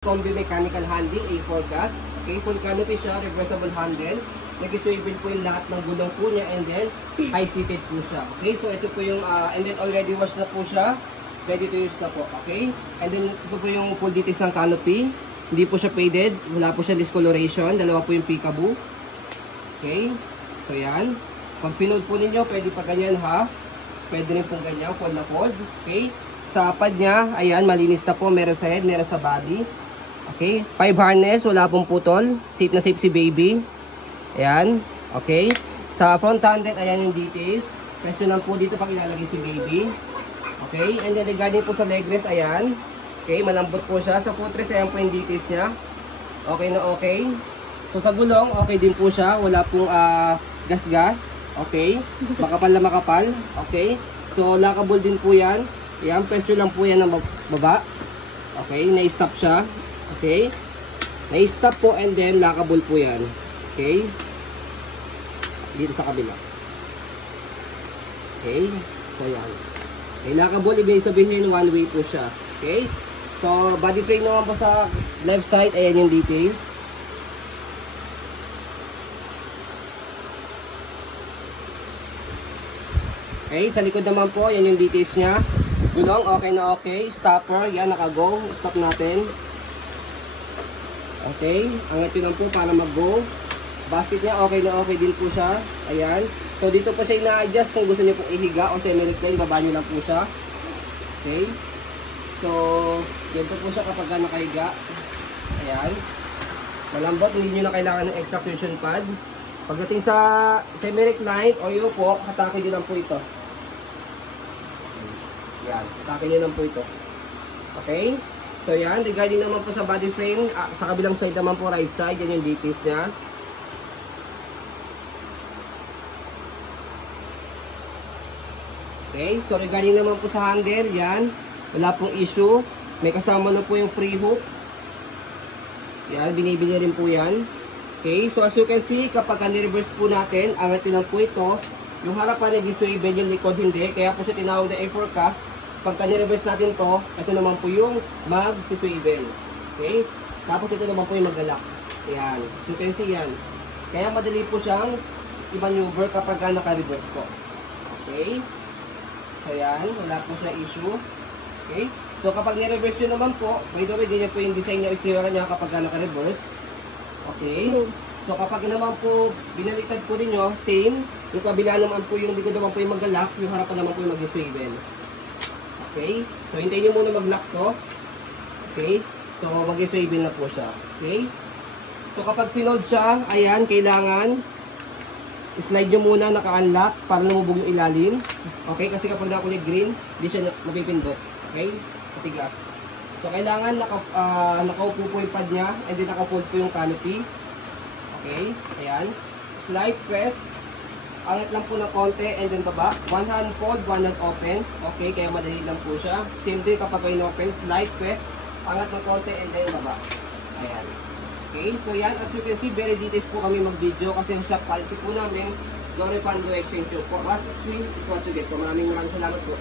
Combi mechanical handle, A4 gas. Okay, full canopy siya, reversible handle. Nag-swivel po yung lahat ng gulong po niya and then high-seated po siya. Okay, so ito po yung, and then already washed na po siya. Ready to use na po, okay? And then ito po yung full details ng canopy. Hindi po siya faded, wala po siya discoloration. Dalawa po yung peekaboo. Okay, so yan. Pag pinold po ninyo, pwede pa ganyan ha. Pwede rin pong ganyan, fold na fold. Okay, sa pad niya, ayan, malinis na po. Meron sa head, meron sa body. Okay, 5 harness, wala pong putol. Safe na safe si baby. Ayan, okay. Sa front handle, ayan yung details. Question lang po dito pag ilalagay si baby. Okay, and then regarding po sa leg rest, ayan. Okay, malambot po siya. Sa footrest, ayan po yung details niya. Okay na okay. So sa gulong, okay din po siya. Wala pong gas-gas. Okay, makapal na makapal. Okay, so lockable din po yan. Ayan, presto lang po yan ng baba. Okay, na-stop siya. Okay, na-stop po and then lockable po yan. Okay, dito sa kabila. Okay, so yan. Okay, lockable, ibig sabihin one way po siya. Okay, so body frame naman po sa left side, ayan yung details. Okay, sa likod naman po, yan yung details niya. Gulong, okay na okay. Stopper, yan, naka-go. Stop natin. Okay, angat yun lang po para mag-go. Basket niya, okay na okay din po siya. Ayan. So, dito po siya ina-adjust kung gusto niyo pong ihiga o semi-recline, baba niyo lang po siya. Okay. So, dito po siya kapag nakahiga. Ayan. Malambot, hindi niyo na kailangan ng extra cushion pad. Pagdating sa semi-recline o yung po, hatakin niyo lang po ito. Yan, hatakin niyo lang po ito. Okay. So yan, regarding naman po sa body frame, sa kabilang side naman po, right side, yan yung details niya. Okay, so regarding naman po sa handle, yan, wala pong issue. May kasama na po yung free hook. Yan, binibili rin po yan. Okay, so as you can see, kapag ni-reverse po natin, angatin lang po ito. Yung harapan nag-swivel, yung likod hindi. Kaya po siya tinawag na A4 cast. Pagka ni-reverse natin to, ito naman po yung mag-swivel. Okay? Tapos ito naman po yung mag-lock. Ayan. So you can see yan. Kaya madali po siyang i-maneuver kapag naka-reverse po. Okay? So yan. Wala po siya issue. Okay? So kapag ni-reverse nyo naman po, by the way, ganyan po yung design niya, itsura niya kapag naka-reverse. Okay? So kapag naman po binaliktad po ninyo, same. Yung kabila naman po, yung likod naman po yung mag-lock, yung harapan naman po yung mag-swivel. Okay? So, hintayin nyo muna mag-lock to. Okay? So, mag-swivel na po siya. Okay? So, kapag pinold siya, ayan, kailangan slide nyo muna naka-unlock para lumubog yung ilalim. Okay? Kasi kapag nakakulay green, hindi siya mapipindot. Okay? Matigas. So, kailangan nakaupo po yung pad niya and then nakafold po yung canopy. Okay? Ayan. Slide, press. Angat lang po ng konti and then baba. One hand fold, one hand open. Okay, kaya madali lang po siya. Same din kapag in-open, slide, press. Angat ng konti and then baba. Ayan. Okay, so yan. As you can see, very details po kami mag-video kasi ang shop policy po namin, no refund, no exchange po. What you see is what you get. So maraming salamat po.